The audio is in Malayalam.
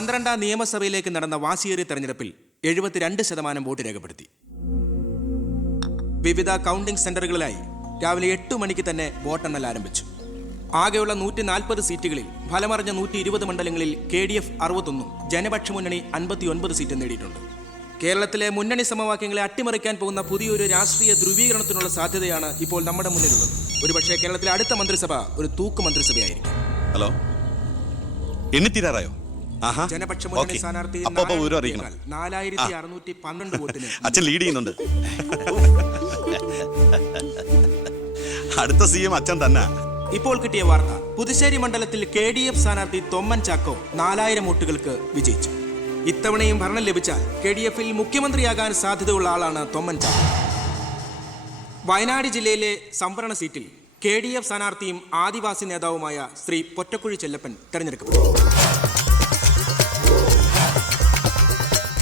12ാം നിയമസഭയിലേക്ക് നടന്ന വാശിയേറിയ തെരഞ്ഞെടുപ്പിൽ 72% വോട്ട് രേഖപ്പെടുത്തി. വിവിധ കൗണ്ടിംഗ് സെന്ററുകളിലായി രാവിലെ 8 മണിക്ക് തന്നെ വോട്ടെണ്ണൽ ആരംഭിച്ചു. ആകെയുള്ള 140 സീറ്റുകളിൽ ഫലമറിഞ്ഞ 120 മണ്ഡലങ്ങളിൽ KDF 61, ജനപക്ഷ മുന്നണി 59 സീറ്റ് നേടിയിട്ടുണ്ട്. കേരളത്തിലെ മുന്നണി സമവാക്യങ്ങളെ അട്ടിമറിക്കാൻ പോകുന്ന പുതിയൊരു രാഷ്ട്രീയ ധ്രുവീകരണത്തിനുള്ള സാധ്യതയാണ് ഇപ്പോൾ നമ്മുടെ മുന്നിലുള്ളത്. ഒരുപക്ഷേ കേരളത്തിലെ അടുത്ത മന്ത്രിസഭ ഒരു തൂക്ക് മന്ത്രിസഭയായിരിക്കും. ഹലോ, എണ്ണിത്തീരാറായോ? ജനപക്ഷ മുന്നണി സ്ഥാനാർത്ഥി 4612 വോട്ടിന് അച്ഛൻ ലീഡ് ചെയ്യുന്നുണ്ട്. അടുത്ത CM അച്ഛൻ തന്നെ. ഇപ്പോൾ കിട്ടിയ വാർത്ത, പുതുശ്ശേരി മണ്ഡലത്തിൽ KDF സ്ഥാനാർത്ഥി തൊമ്മൻ ചാക്കോ 4000 വോട്ടുകൾക്ക് വിജയിച്ചു. ഇത്തവണയും ഭരണം ലഭിച്ചാൽ KDFൽ മുഖ്യമന്ത്രിയാകാൻ സാധ്യതയുള്ള ആളാണ് തൊമ്മൻ ചാക്കോ. വയനാട് ജില്ലയിലെ സംവരണ സീറ്റിൽ KDF സ്ഥാനാർത്ഥിയും ആദിവാസി നേതാവുമായ ശ്രീ പൊറ്റക്കുഴി ചെല്ലപ്പൻ തെരഞ്ഞെടുക്കപ്പെട്ടു.